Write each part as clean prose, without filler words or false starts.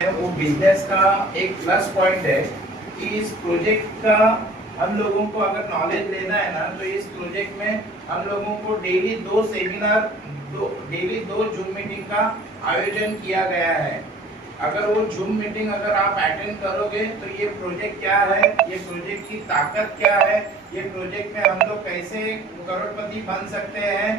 वो बिजनेस का एक प्लस पॉइंट है कि इस प्रोजेक्ट का हम लोगों को अगर नॉलेज लेना है ना, तो इस प्रोजेक्ट में हम लोगों को डेली दो सेमिनार, डेली दो जूम मीटिंग का आयोजन किया गया है। अगर वो जूम मीटिंग अगर आप अटेंड करोगे तो ये प्रोजेक्ट क्या है, ये प्रोजेक्ट की ताकत क्या है, ये प्रोजेक्ट में हम लोग कैसे करोड़पति बन सकते हैं,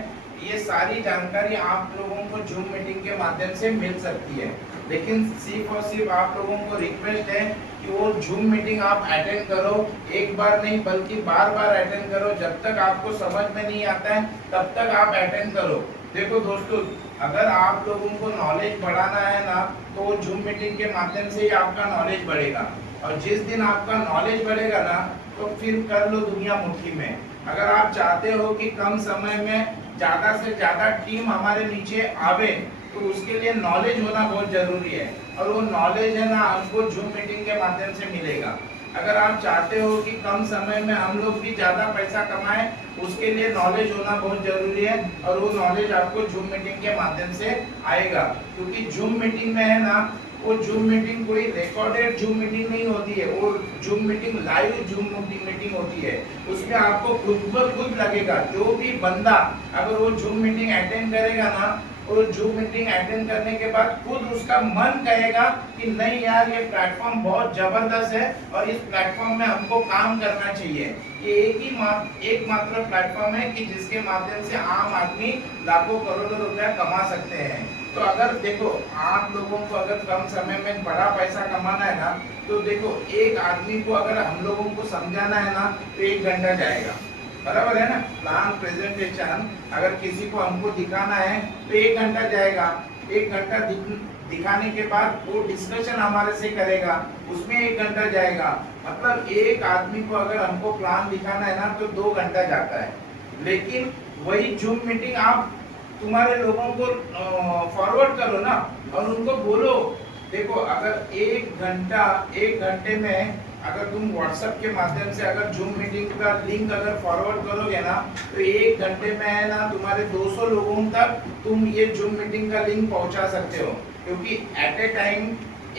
ये सारी जानकारी आप लोगों को जूम मीटिंग के माध्यम से मिल सकती है। लेकिन सिर्फ और सिर्फ आप लोगों को रिक्वेस्ट है कि वो जूम मीटिंग आप अटेंड करो, एक बार नहीं बल्कि बार बार अटेंड करो। जब तक आपको समझ में नहीं आता है तब तक आप अटेंड करो। देखो दोस्तों, अगर आप लोगों को नॉलेज बढ़ाना है ना, तो वो जूम मीटिंग के माध्यम से ही आपका नॉलेज बढ़ेगा। और जिस दिन आपका नॉलेज बढ़ेगा ना, तो फिर कर लो दुनिया मुट्ठी में। अगर आप चाहते हो कि कम समय में ज्यादा से ज्यादा टीम हमारे नीचे आवे, तो उसके लिए नॉलेज होना बहुत जरूरी है। और वो नॉलेज है ना, हमको जूम मीटिंग के माध्यम से मिलेगा। अगर आप चाहते हो कि कम समय में हम लोग भी ज्यादा पैसा कमाएं, उसके लिए नॉलेज होना बहुत जरूरी है। और वो नॉलेज आपको जूम मीटिंग के माध्यम से आएगा। क्योंकि जूम मीटिंग में है ना, वो जूम मीटिंग कोई रिकॉर्डेड जूम मीटिंग नहीं होती है, वो zoom meeting live zoom meeting होती है। उसमें आपको खुद ब खुद लगेगा, जो भी बंदा अगर वो जूम मीटिंग अटेंड करेगा ना, और जूम मीटिंग अटेंड करने के बाद खुद उसका मन कहेगा कि नहीं यार, ये प्लेटफॉर्म बहुत जबरदस्त है और इस प्लेटफॉर्म में हमको काम करना चाहिए। ये एकमात्र प्लेटफॉर्म है कि जिसके माध्यम से आम आदमी लाखों करोड़ों रुपया कमा सकते हैं। तो अगर देखो, आप लोगों को अगर कम समय में बड़ा पैसा कमाना है ना, तो देखो एक आदमी को अगर हम लोगों को समझाना है ना, तो 1 घंटा जाएगा। बराबर है ना। प्लान प्रेजेंटेशन अगर किसी को हमको दिखाना है तो 1 घंटा जाएगा। 1 घंटा दिखाने के बाद वो डिस्कशन हमारे से करेगा, उसमें 1 घंटा जाएगा। मतलब एक आदमी को अगर हमको प्लान दिखाना है ना, तो 2 घंटा जाता है। लेकिन वही जूम मीटिंग आप तुम्हारे लोगों को फॉरवर्ड करो ना, और उनको बोलो, देखो अगर 1 घंटे में अगर तुम व्हाट्सएप के माध्यम से अगर जूम मीटिंग का लिंक अगर फॉरवर्ड करोगे ना, तो 1 घंटे में है ना, तुम्हारे 200 लोगों तक तुम ये जूम मीटिंग का लिंक पहुंचा सकते हो। क्योंकि एट ए टाइम,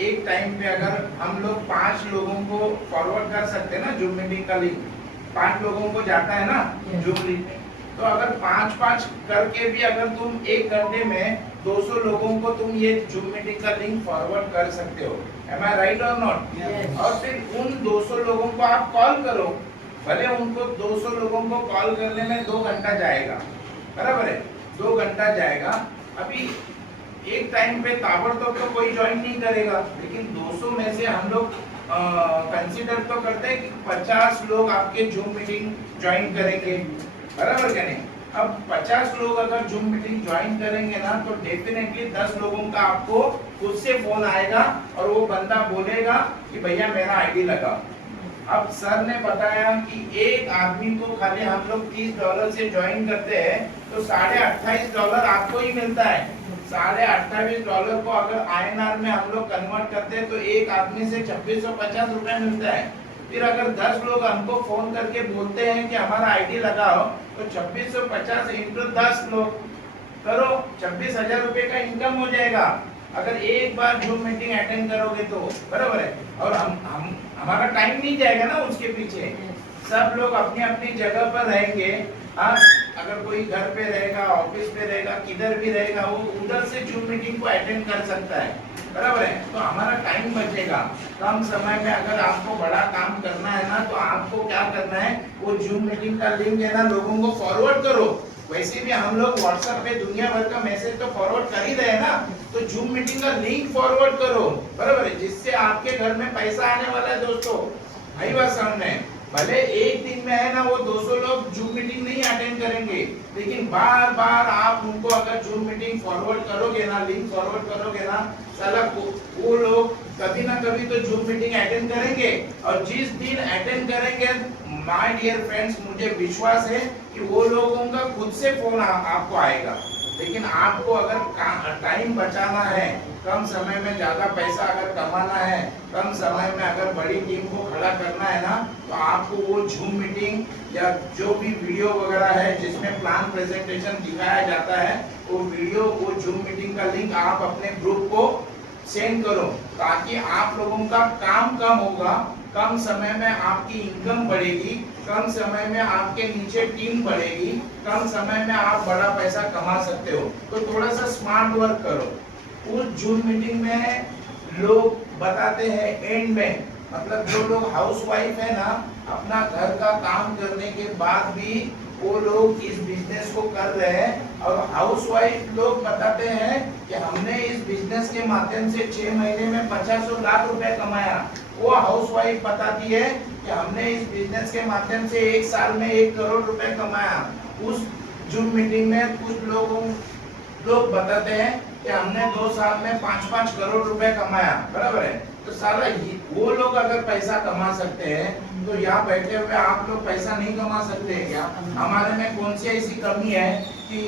एक टाइम पे अगर हम लोग 5 लोगों को फॉरवर्ड कर सकते हैं ना जूम मीटिंग का लिंक, 5 लोगों को जाता है ना जूम लिंक, तो अगर 5-5 करके भी अगर तुम 1 घंटे में 200 लोगों को तुम ये जूम मीटिंग का लिंक फॉरवर्ड कर सकते हो। Am I right or not? और फिर उन 200 लोगों को आप कॉल करो, भले उनको 200 लोगों को कॉल करने में 2 घंटा जाएगा, बराबर है, 2 घंटा जाएगा। अभी एक टाइम पे ताबड़तोड़ तो कोई ज्वाइन नहीं करेगा, लेकिन 200 में से हम लोग कंसीडर तो करते हैं कि 50 लोग आपके जूम मीटिंग ज्वाइन करेंगे, बराबर क्या नहीं। अब 50 लोग अगर जूम मीटिंग ज्वाइन करेंगे ना, तो डेफिनेटली 10 लोगों का आपको खुद से फोन आएगा और वो बंदा बोलेगा कि भैया मेरा आईडी लगाओ। अब सर ने बताया कि एक आदमी को खाली हम लोग $30 से ज्वाइन करते हैं, तो $28.5 आपको ही मिलता है। $28.5 को अगर INR में हम लोग कन्वर्ट करते हैं, तो एक आदमी से 2650 रुपए मिलता है। फिर अगर 10 लोग हमको फोन करके बोलते हैं कि हमारा आईडी लगाओ, तो 2650 इंटू 10 लोग करो, 26,000 रुपए का इनकम हो जाएगा अगर एक बार जूम मीटिंग अटेंड करोगे तो, बराबर है। और हम हमारा टाइम नहीं जाएगा ना उसके पीछे, सब लोग अपनी अपनी जगह पर रहेंगे। हाँ, अगर कोई घर पे रहेगा, ऑफिस पे रहेगा, किधर भी रहेगा, वो उधर से जूम मीटिंग को अटेंड कर सकता है, बराबर है। तो हमारा टाइम बचेगा। कम समय में अगर आपको बड़ा काम करना है ना, तो आपको क्या करना है, वो जूम मीटिंग का लिंक है ना, लोगों को फॉरवर्ड करो। वैसे भी हम लोग व्हाट्सएप पे दुनिया भर का मैसेज तो फॉरवर्ड कर ही रहे हैं ना, तो जूम मीटिंग का लिंक फॉरवर्ड करो, बराबर है, जिससे आपके घर में पैसा आने वाला है। दोस्तों भाई बात सामने, भले एक दिन में है ना वो 200 लोग जूम मीटिंग नहीं अटेंड करेंगे, लेकिन बार बार आप उनको अगर जूम मीटिंग फॉरवर्ड करोगे ना, लिंक फॉरवर्ड करोगे ना, साला वो लोग कभी ना कभी तो जूम मीटिंग अटेंड करेंगे। और जिस दिन अटेंड करेंगे, माय डियर फ्रेंड्स, मुझे विश्वास है कि वो लोगों का खुद से फोन आपको आएगा। लेकिन आपको अगर टाइम बचाना है, कम समय में ज्यादा पैसा अगर कमाना है, कम समय में अगर बड़ी टीम को खड़ा करना है ना, तो आपको वो जूम मीटिंग या जो भी वीडियो वगैरह है जिसमें प्लान प्रेजेंटेशन दिखाया जाता है, वो वीडियो, वो जूम मीटिंग का लिंक आप अपने ग्रुप को सेंड करो, ताकि आप लोगों का काम कम होगा, कम समय में आपकी इनकम बढ़ेगी, कम समय में आपके नीचे टीम बढ़ेगी, कम समय में आप बड़ा पैसा कमा सकते हो। तो थोड़ा सा स्मार्ट वर्क करो। उस जूम मीटिंग में लोग बताते हैं एंड में, मतलब जो लोग हाउसवाइफ है ना, अपना घर का काम करने के बाद भी वो लोग इस बिजनेस को कर रहे हैं, और हाउसवाइफ लोग बताते हैं कि हमने इस बिजनेस के माध्यम से 6 महीने में 50 लाख रुपए कमाया। वो हाउसवाइफ बताती है कि हमने इस बिजनेस के माध्यम से 1 साल में 1 करोड़ रुपए कमाया। उस जूम मीटिंग में कुछ लोग बताते हैं कि हमने 2 साल में 5-5 करोड़ रुपए कमाया, बराबर है। तो सारा वो लोग अगर पैसा कमा सकते हैं, तो यहाँ बैठे हुए आप लोग पैसा नहीं कमा सकते हैं क्या? हमारे में कौन सी ऐसी कमी है कि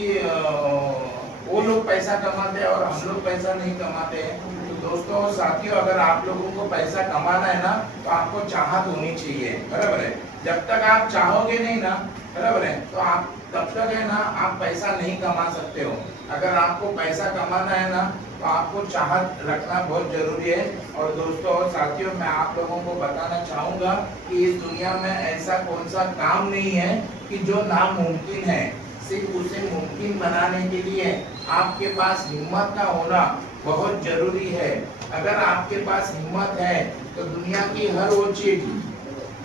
वो लोग पैसा कमाते हैं और हम लोग पैसा नहीं कमाते हैं? तो दोस्तों और साथियों, अगर आप लोगों को पैसा कमाना है ना, तो आपको चाहत होनी चाहिए, बराबर है। जब तक आप चाहोगे नहीं ना, बराबर है, तो आप तब तक है ना आप पैसा नहीं कमा सकते हो। अगर आपको पैसा कमाना है ना, तो आपको चाहत रखना बहुत जरूरी है। और दोस्तों और साथियों, मैं आप लोगों को बताना चाहूंगा कि इस दुनिया में ऐसा कौन सा काम नहीं है कि जो नामुमकिन है। सिर्फ उसे मुमकिन बनाने के लिए आपके पास हिम्मत का होना बहुत जरूरी है। अगर आपके पास हिम्मत है तो दुनिया की हर वो चीज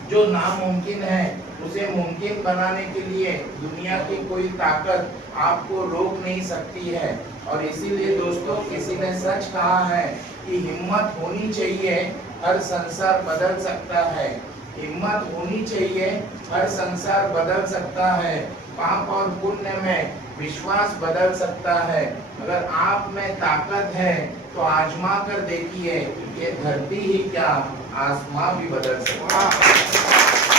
जो नामुमकिन है उसे मुमकिन बनाने के लिए दुनिया की कोई ताकत आपको रोक नहीं सकती है। और इसीलिए दोस्तों, किसी ने सच कहा है कि हिम्मत होनी चाहिए, हर संसार बदल सकता है। हिम्मत होनी चाहिए, हर संसार बदल सकता है। पाप और पुण्य में विश्वास बदल सकता है। अगर आप में ताकत है तो आजमा कर देखिए, ये धरती ही क्या आसमां भी बदल सकता है।